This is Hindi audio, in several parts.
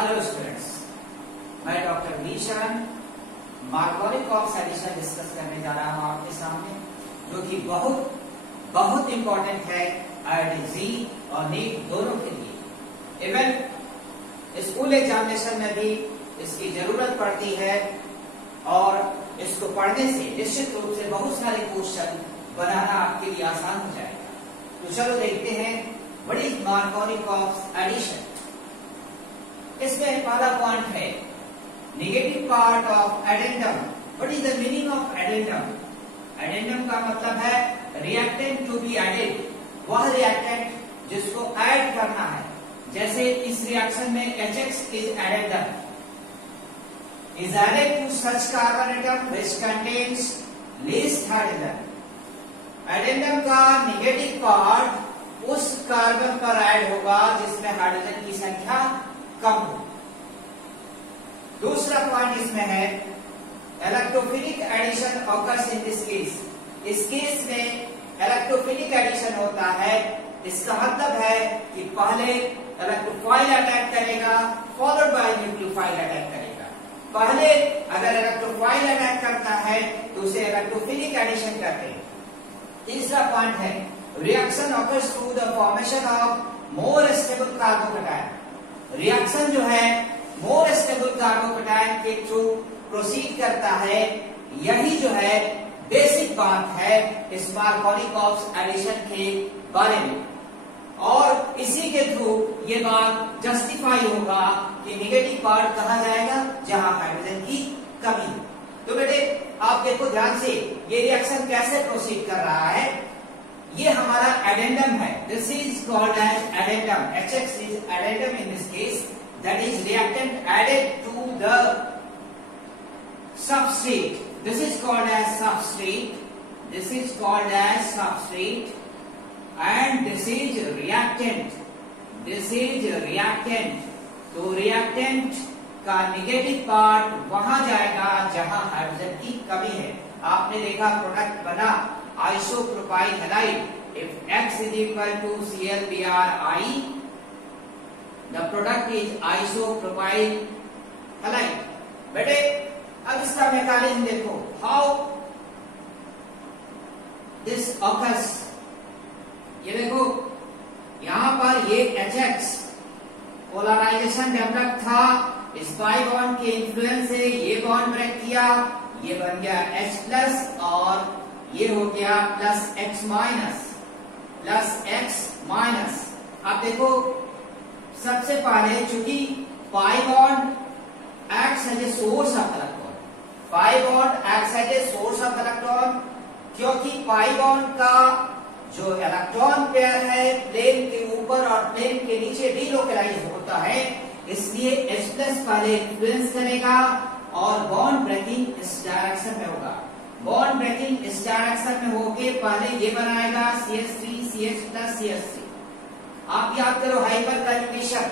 हेलो स्टूडेंट्स, मैं डॉक्टर वीशरण मार्कोनिक ऑफ एडिशन डिस्कस करने जा रहा हूं आपके सामने, जो कि बहुत इंपॉर्टेंट है आईआईटी और नीट दोनों के लिए। इवन स्कूल एग्जामिनेशन में भी इसकी जरूरत पड़ती है और इसको पढ़ने से निश्चित रूप से बहुत सारे क्वेश्चन बनाना आपके लिए आसान हो जाएगा। तो चलो देखते हैं what is Markovnikov of addition. इसमें पहला पॉइंट है negative part of addendum. What is the meaning of addendum? Addendum का मतलब है रिएक्टेंट टू बी एडेड, वह रिएक्टेंट जिसको ऐड करना है। जैसे इस रिएक्शन में HX is addendum, is added to such carbon atom which contains least hydrogen. Addendum का नेगेटिव पार्ट उस कार्बन पर ऐड होगा जिसमें हाइड्रोजन की संख्या कम हो। दूसरा पॉइंट इसमें है electrophilic addition occurs in this case. इस केस में इलेक्ट्रोफिलिक एडिशन होता है। इसका मतलब है कि पहले इलेक्ट्रोफाइल अटैक करेगा, फॉलोड बाय न्यूक्लियोफाइल अटैक करेगा। पहले अगर इलेक्ट्रोफाइल अटैक करता है तो उसे इलेक्ट्रोफिलिक एडिशन कहते हैं। तीसरा पॉइंट है reaction occurs through the formation of more stable carbocation. Reaction जो है मोर स्टेबल कार्बोकैटायन के थ्रू प्रोसीड करता है। यही जो है बेसिक बात है इस मार्कोनिक ऑफ एडिशन के बारे में, और इसी के थ्रू ये बात जस्टिफाई होगा कि नेगेटिव पार्ट कहा जाएगा जहां हाइड्रोजन की कमी है। तो बेटे आप देखो ध्यान से, ये रिएक्शन कैसे प्रोसीड कर रहा है। ये हमारा एडेंडम है, this is called as addendum. HX is addendum in this case, that is reactant added to the substrate. This is called as substrate, this is called as substrate and this is reactant, this is reactant। तो reactant का नेगेटिव पार्ट वहां जाएगा जहां हाइड्रोजन की कमी है। आपने देखा प्रोडक्ट बना isopropyl halide. If X is equal to ClBrI, the product is isopropyl halide। बेटे अब इसका मैकेनिज्म देखो, हाउ दिस occurs। ये देखो यहां पर ये HX पोलराइजेशन डेवलप था, इस पाई बॉन्ड के इन्फ्लुएंस से ये बॉन्ड ब्रेक किया, ये बन गया H प्लस और ये हो गया प्लस X माइनस। अब देखो सबसे पहले चूंकि pi bond acts as a source of electron, pi bond acts as a source of electron, क्योंकि पाई बॉन्ड का जो इलेक्ट्रॉन पेयर है प्लेन के ऊपर और प्लेन के नीचे डीलोकलाइज होता है, इसलिए H प्लस पहले इन्फ्लुएंस करेगा और बॉन्ड ब्रेकिंग इस डायरेक्शन में होगा। बॉन्ड ब्रेकिंग इस डायरेक्शन में होके पहले ये बनाएगा CH3 CH प्लस CH3। आप याद करो हाइपर कन्जुगेशन,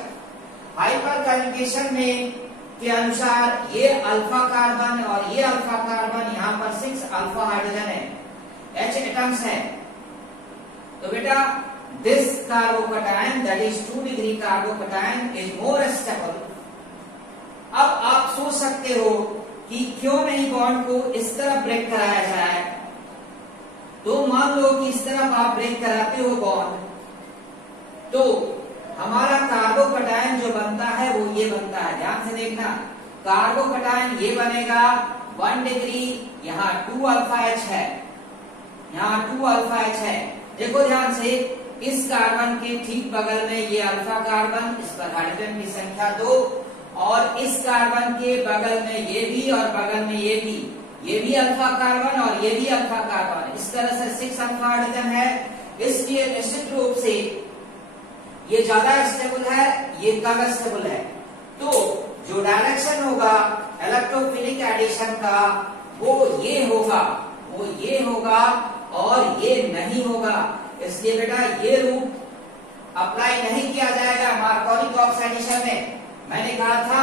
हाइपर कन्जुगेशन में के अनुसार ये अल्फा कार्बन और ये अल्फा कार्बन, यहाँ पर 6 अल्फा हाइड्रोजन है, H एटम्स है। तो बेटा this carbocation that is 2 degree carbocation is more stable. अब आप सोच सकते हो कि क्यों नहीं बॉन्ड को इस तरह ब्रेक कराया जाए। तो मान लो कि इस तरफ आप ब्रेक कराते हो बॉन्ड, तो हमारा कार्बोकैटायन जो बनता है वो ये बनता है। ध्यान से देखना, कार्बोकैटायन ये बनेगा 1 डिग्री, यहाँ 2 अल्फा H है, यहाँ 2 अल्फा H है। देखो ध्यान से, इस कार्बन के ठीक बगल में ये अल्फा कार्बन, इस पर हाइड्रोजन की संख्या 2, और इस कार्बन के बगल में ये भी और बगल में ये भी अल्फा कार्बन और ये भी अल्फा कार्बन। इस तरह से 6 अल्फा हाइड्रोजन है, इसलिए निश्चित रूप से ये ज्यादा स्टेबल है, ये कम स्टेबल है। तो जो डायरेक्शन होगा इलेक्ट्रोफिलिक एडिशन का वो ये होगा और ये नहीं होगा। इसलिए बेटा ये रूल अप्लाई नहीं किया जाएगा मार्कोनिक ऑफ एडिशन में। मैंने कहा था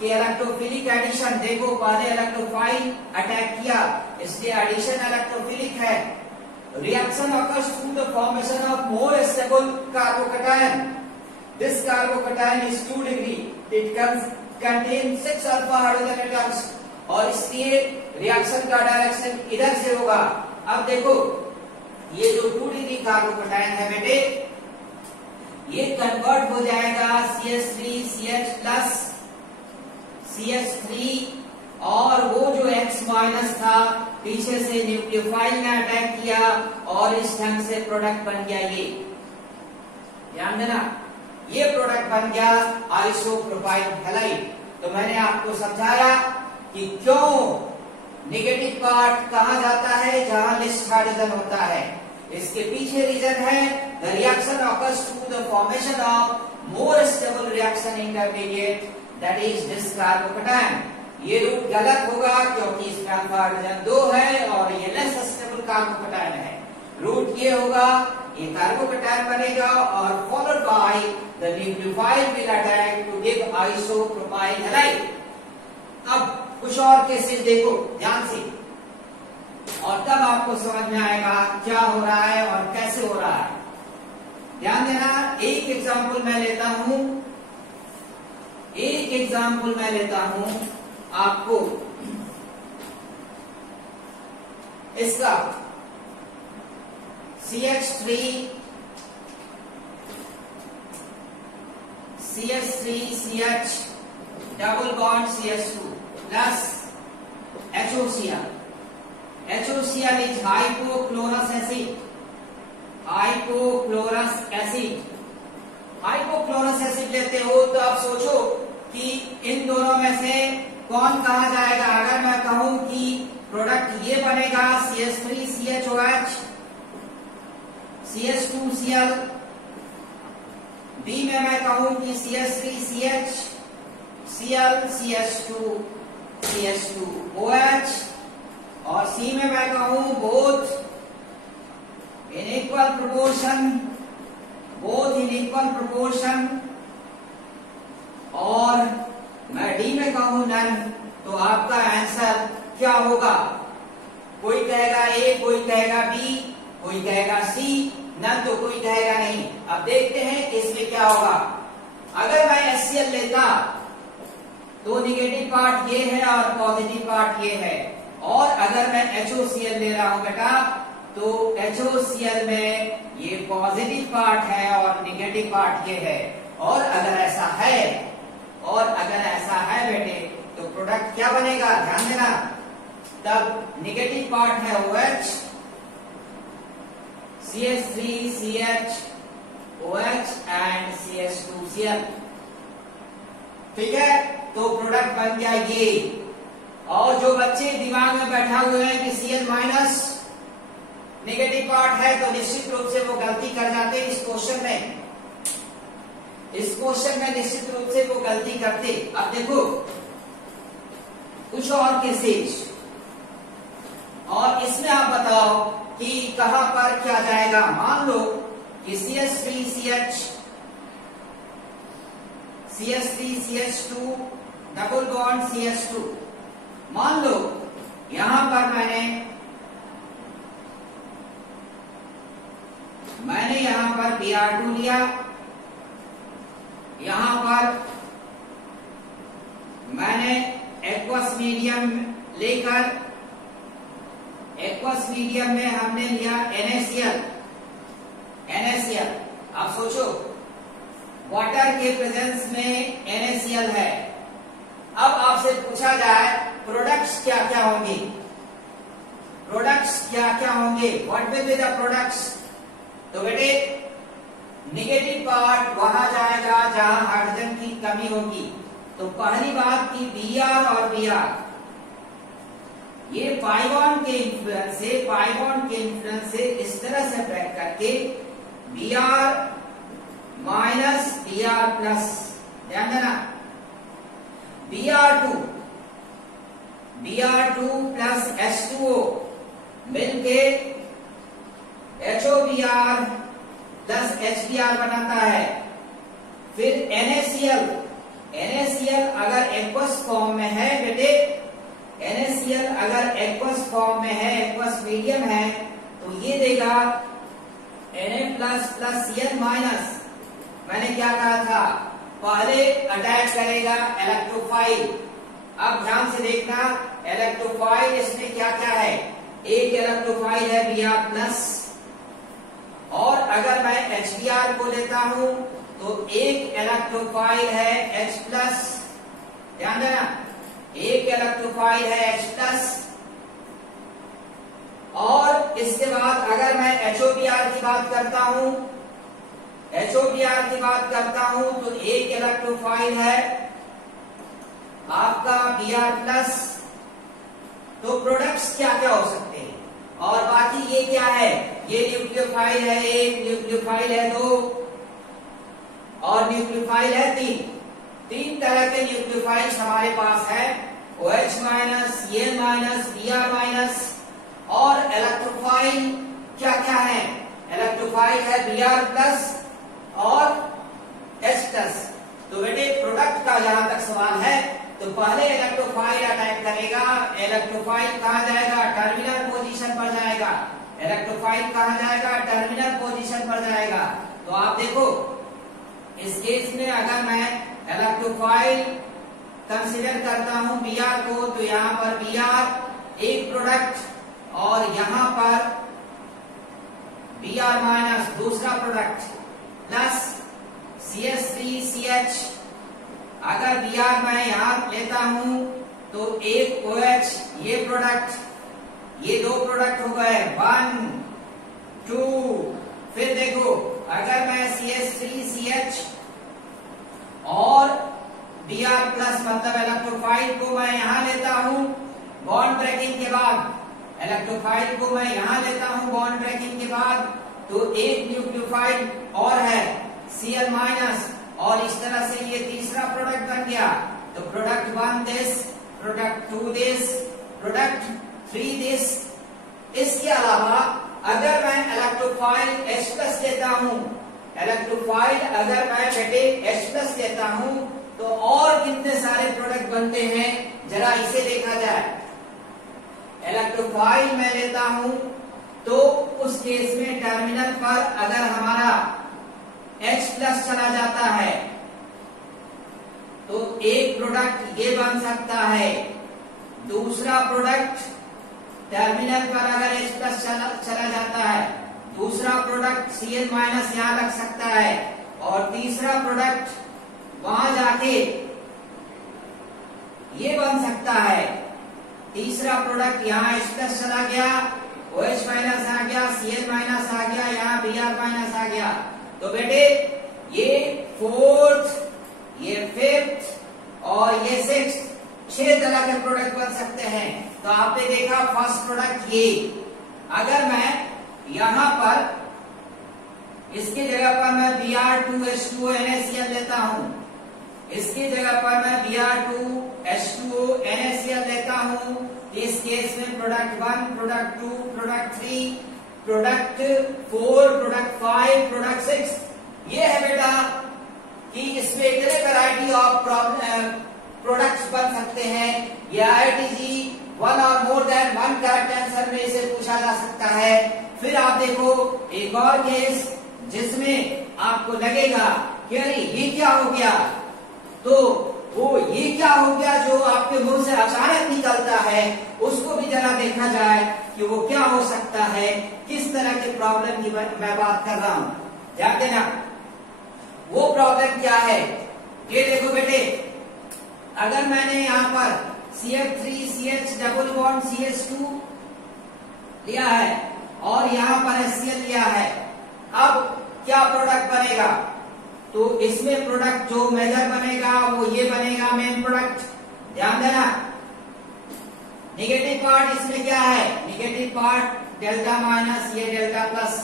कि इलेक्ट्रोफिलिक एडिशन, देखो पहले इलेक्ट्रोफाइल अटैक किया, इसलिए एडिशन इलेक्ट्रोफिलिक है। Reaction occurs through the formation of more stable carbocation. This carbocation is 2 degree. It contain 6 alpha hydrogen atoms और इसलिए रिएक्शन का डायरेक्शन इधर से होगा। अब देखो ये जो 2 डिग्री कार्बोकैटायन है बेटे, ये कन्वर्ट हो जाएगा CH3CH प्लस CH3 और वो जो X माइनस था पीछे से न्यूक्लियोफाइल ने अटैक किया और इस ढंग से प्रोडक्ट बन गया। ये ध्यान देना, ये प्रोडक्ट बन गया आइसोप्रोपाइल हैलाइड। तो मैंने आपको समझाया कि क्यों नेगेटिव पार्ट कहा जाता है जहां लिस्ट हाइड्रोजन होता है। इसके पीछे रीजन है the reaction occurs to the formation of more stable reaction intermediate that is this carbocation. ये रूट गलत होगा क्योंकि इसमें अल्फा हाइड्रोजन 2 है और ये लेस स्टेबल कार्बोकैटायन है। रूट ये होगा, ये कार्बोकैटायन बनेगा और followed by the nucleophile will attack to give isopropyl halide. अब कुछ और केसेस देखो ध्यान से और तब आपको समझ में आएगा क्या हो रहा है और कैसे हो रहा है। ध्यान देना, एक एग्जांपल मैं लेता हूं आपको इसका CH3 CH double bond CH2 plus HOCl। HOCl is hypochlorous acid। Hypochlorous acid लेते हो तो आप सोचो कि इन दोनों में से कौन कहा जाएगा। अगर मैं कहूं कि प्रोडक्ट ये बनेगा CH3CHOH CH2Cl, बी में मैं कहूं कि CH3CH Cl CH2OH और सी में मैं कहूं बोथ इन इक्वल प्रोपोर्शन और मैं डी में कहूं नन, तो आपका आंसर क्या होगा? कोई कहेगा ए, कोई कहेगा बी, कोई कहेगा सी, नन तो कोई कहेगा नहीं। अब देखते हैं कि इसमें क्या होगा। अगर मैं HCl लेता तो निगेटिव पार्ट ये है और पॉजिटिव पार्ट ये है, और अगर मैं HOCl ले रहा हूं बेटा तो HOCl में ये पॉजिटिव पार्ट है और निगेटिव पार्ट ये है। और अगर ऐसा है बेटे तो प्रोडक्ट क्या बनेगा? ध्यान देना, तब निगेटिव पार्ट है OH CH3CH OH and CH2Cl। ठीक है, तो प्रोडक्ट बन गया ये। और जो बच्चे दिमाग में बैठा हुए हैं कि Cl माइनस नेगेटिव पार्ट है तो निश्चित रूप से वो गलती कर जाते हैं। इस क्वेश्चन में निश्चित रूप से वो गलती करते। अब देखो कुछ और केसेस, और इसमें आप बताओ कि कहां पर क्या जाएगा। मान लो कि CH3CH2 डबल बॉन्ड CH2। मान लो यहां पर मैंने यहां पर Br2 लिया, यहां पर मैंने एक्वस मीडियम लेकर एक्वस मीडियम में हमने लिया NaCl। आप सोचो वाटर के प्रेजेंस में NaCl है। अब आपसे पूछा जाए प्रोडक्ट्स क्या क्या होंगे, what will be the products. तो बेटे नेगेटिव पार्ट वहां जाएगा जहां हाइड्रोजन की कमी होगी। तो पहली बात की Br और Br ये पाई बॉन्ड के इन्फ्लुएंस से इस तरह से ब्रेक करके Br माइनस Br प्लस, ध्यान देना, Br2 प्लस H2O मिलके HOBr प्लस HBr बनाता है। फिर NaCl अगर एक्वस फॉर्म में है बेटे, NaCl अगर एक्वस फॉर्म में है, एक्वस मीडियम है, तो ये देगा Na plus plus Cl minus. मैंने क्या कहा था? पहले अटैक करेगा इलेक्ट्रोफाइल। अब ध्यान से देखना, इलेक्ट्रोफाइल इसमें क्या क्या है। एक इलेक्ट्रोफाइल है Br+, और अगर मैं HBr को लेता हूं तो एक इलेक्ट्रोफाइल है H+, ध्यान देना, एक इलेक्ट्रोफाइल है H+, और इसके बाद अगर मैं HOBr की बात करता हूं, HOBr की बात करता हूं तो एक इलेक्ट्रोफाइल है आपका Br+। तो प्रोडक्ट्स क्या क्या हो सकते हैं, और बाकी ये क्या है, ये न्यूक्लियोफाइल है 1, न्यूक्लियोफाइल है 2 और न्यूक्लियोफाइल है 3। 3 तरह के न्यूक्लियोफाइल्स हमारे पास है, OH-, Cl-, Br-, और इलेक्ट्रोफाइल क्या क्या है, इलेक्ट्रोफाइल है Br+ और H+। तो बेटे प्रोडक्ट का जहां तक सवाल है तो पहले इलेक्ट्रोफाइल अटैक करेगा। इलेक्ट्रोफाइल कहां जाएगा, टर्मिनल पोजीशन पर जाएगा। इलेक्ट्रोफाइल कहां जाएगा, टर्मिनल पोजीशन पर जाएगा। तो आप देखो इस केस में अगर मैं इलेक्ट्रोफाइल कंसीडर करता हूं Br को, तो यहां पर Br एक प्रोडक्ट और यहां पर Br- दूसरा प्रोडक्ट प्लस CH3CH। अगर Br मैं यहां लेता हूं तो एक OH, ये प्रोडक्ट, ये 2 प्रोडक्ट हो गए 1 2। फिर देखो अगर मैं CH3CH और Br+ मतलब इलेक्ट्रोफाइल को मैं यहां लेता हूं बॉन्ड ब्रेकिंग के बाद, इलेक्ट्रोफाइल को मैं यहां लेता हूं बॉन्ड ब्रेकिंग के बाद, तो एक न्यूक्लियोफाइल और है Cl-, और इस तरह से ये तीसरा प्रोडक्ट बन गया। तो product 1 this, product 2 this, product 3 this. इसके अलावा अगर मैं इलेक्ट्रोफाइल H+ लेता हूं, इलेक्ट्रोफाइल अगर मैं बेटे H+ लेता हूं तो और कितने सारे प्रोडक्ट बनते हैं जरा इसे देखा जाए। इलेक्ट्रोफाइल मैं लेता हूं तो उस केस में टर्मिनल पर अगर हमारा H+ चला जाता है तो एक प्रोडक्ट ये बन सकता है, दूसरा प्रोडक्ट टर्मिनल पर अगर H+ चला जाता है, दूसरा प्रोडक्ट Cl- यहां लग सकता है, और तीसरा प्रोडक्ट वहां जाके ये बन सकता है। तीसरा प्रोडक्ट यहाँ H+ चला गया, OH- आ गया, Cl- आ गया, यहाँ Br- आ गया। तो बेटे ये 4th, ये 5th और ये 6th, 6 तरह के प्रोडक्ट बन सकते हैं। तो आपने देखा फर्स्ट प्रोडक्ट ये, अगर मैं यहां पर इसकी जगह पर मैं Br2H2O NaCl लेता हूं, इसकी जगह पर मैं Br2H2O NaCl लेता हूं, इस केस में product 1, product 2, product 3, product 4, product 5, product 6, ये है बेटा कि इसमें इतने वैरायटी ऑफ प्रोडक्ट्स बन सकते हैं। ये IITG 1 और मोर देन 1 करेक्ट आंसर में इसे पूछा जा सकता है। फिर आप देखो एक और केस जिसमें आपको लगेगा कि अरे ये क्या हो गया, तो वो ये क्या हो गया जो आपके मुंह से अचानक निकलता है, उसको भी जरा देखा जाए कि वो क्या हो सकता है, किस तरह के प्रॉब्लम की मैं बात कर रहा हूं। ध्यान देना वो प्रॉब्लम क्या है। ये देखो बेटे, अगर मैंने यहां पर CH3CH डबल बॉन्ड CH2 लिया है और यहां पर HCl लिया है, अब क्या प्रोडक्ट बनेगा, तो इसमें प्रोडक्ट जो मेजर बनेगा वो ये बनेगा मेन प्रोडक्ट। ध्यान देना नेगेटिव पार्ट इसमें क्या है, नेगेटिव पार्ट डेल्टा माइनस, ये डेल्टा प्लस,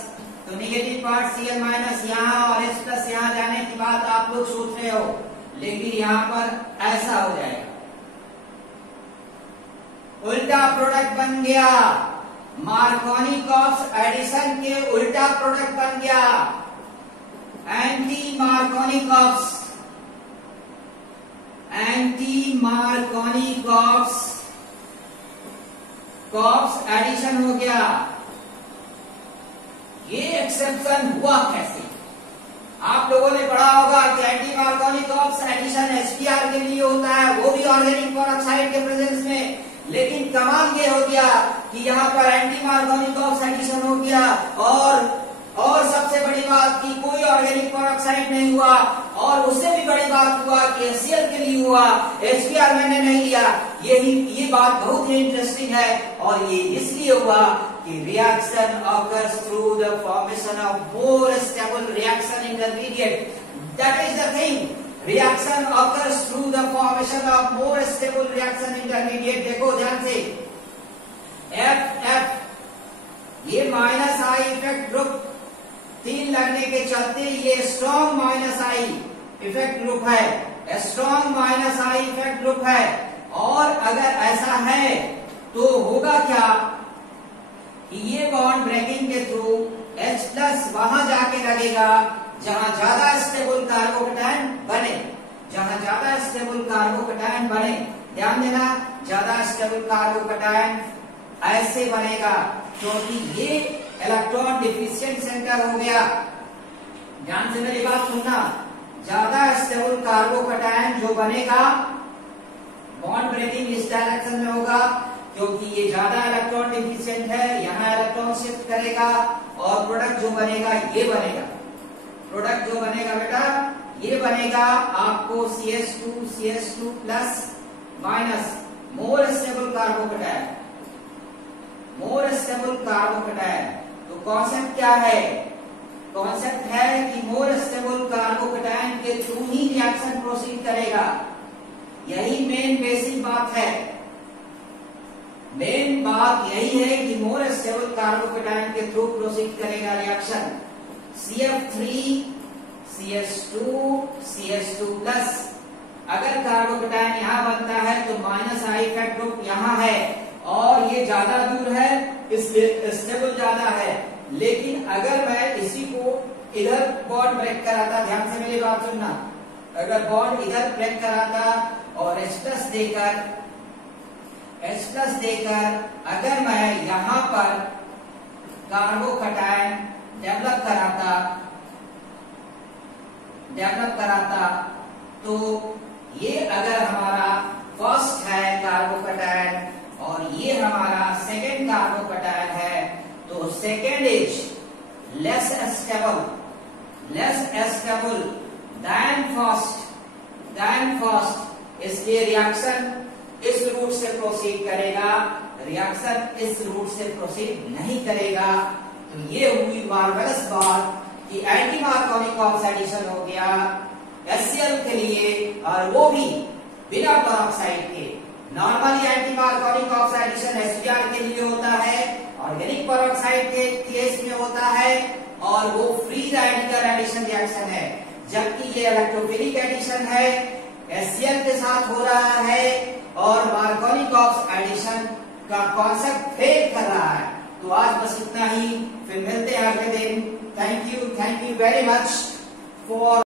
तो नेगेटिव पार्ट Cl माइनस यहाँ और H प्लस यहाँ जाने की बात आप लोग सोच रहे हो, लेकिन यहाँ पर ऐसा हो जाएगा, उल्टा प्रोडक्ट बन गया, मार्कोनिकॉप्स एडिशन के उल्टा प्रोडक्ट बन गया, एंटी मार्कोनिकॉप्स, एंटी मार्कोनिकॉप्स कॉप्स एडिशन हो गया। ये एक्सेप्शन हुआ कैसे, आप लोगों ने पढ़ा होगा कि anti Markovnikov's addition HBr के लिए होता है, वो भी ऑर्गेनिक पेरोक्साइड के प्रेजेंस में। लेकिन कमाल ये हो गया कि यहाँ पर एंटी मार्कोनिक ऑक्स एडिशन हो गया और सबसे बड़ी बात कि कोई ऑर्गेनिक पेरोक्साइड नहीं हुआ, और उससे भी बड़ी बात हुआ कि HCl के लिए हुआ, HBr मैंने नहीं लिया। ये बात बहुत ही इंटरेस्टिंग है, और ये इसलिए हुआ कि reaction occurs through the formation of more stable reaction intermediate. That is the thing. Reaction occurs through the formation of more stable reaction intermediate. देखो ध्यान से, F ये माइनस आई इफेक्ट ग्रुप 3 लगने के चलते ये strong minus I effect group है, strong minus I effect group है। और अगर ऐसा है तो होगा क्या कि ये बॉन्ड ब्रेकिंग के थ्रू H+ वहां जाके लगेगा जहां ज्यादा स्टेबल कार्बोकैटायन बने, जहां ज्यादा स्टेबल कार्बोकैटायन बने। ध्यान देना, ज्यादा स्टेबल कार्बोकैटायन ऐसे बनेगा क्योंकि ये इलेक्ट्रॉन डिफिशिएंट सेंटर हो गया। ध्यान से मेरी बात सुनना, ज्यादा स्टेबल कार्बोकैटायन जो बनेगा बॉन्ड ब्रेकिंग इस डायरेक्शन में होगा क्योंकि ये ज्यादा इलेक्ट्रॉन डिफिशिएंट है, यहाँ इलेक्ट्रॉन शिफ्ट करेगा और प्रोडक्ट जो बनेगा ये बनेगा। प्रोडक्ट जो बनेगा बेटा ये बनेगा आपको CH2 plus minus more stable carbocation, more stable carbocation. तो कॉन्सेप्ट क्या है? कॉन्सेप्ट है कि मोर स्टेबल कार्बोकैटायन के थ्रू ही रिएक्शन प्रोसीड करेगा। यही मेन बेसिक बात है। मेन बात यही है कि मोर स्टेबल कार्बोकैटायन के थ्रू प्रोसीड करेगा रिएक्शन। CF3 CH2 प्लस, अगर कार्बोकैटायन यहाँ बनता है तो माइनस आई इफेक्ट ग्रुप यहाँ है और ये ज्यादा दूर है इसलिए स्टेबल ज्यादा है। लेकिन अगर मैं इसी को इधर बॉन्ड ब्रेक कराता, ध्यान से मेरी बात सुनना, अगर बॉन्ड इधर ब्रेक कराता और H+ देकर अगर मैं यहाँ पर कार्बोकैटायन डेवलप कराता तो ये अगर हमारा फर्स्ट है कार्बोकैटायन और ये हमारा सेकेंड कार्बोकैटायन है तो second is less stable then first, इसलिए रिएक्शन इस रूट से प्रोसीड करेगा, रिएक्शन इस रूट से प्रोसीड नहीं करेगा। तो ये हुई मार्वेलस बात कि एंटी मार्कोनिक ऑक्स एडिशन हो गया HCl के लिए, और वो भी बिना पेरोक्साइड के। Normally anti Markovnikov's addition HBr के लिए होता है, ऑर्गेनिक पेरोक्साइड के केस में होता है, और वो फ्री रेडिकल एडिशन रिएक्शन है। जबकि ये इलेक्ट्रोफिलिक एडिशन है, HCl के साथ हो रहा है और मार्कोनिक ऑक्स एडिशन का कॉन्सेप्ट फेल कर रहा है। तो आज बस इतना ही, फिर मिलते हैं अगले दिन। Thank you very much for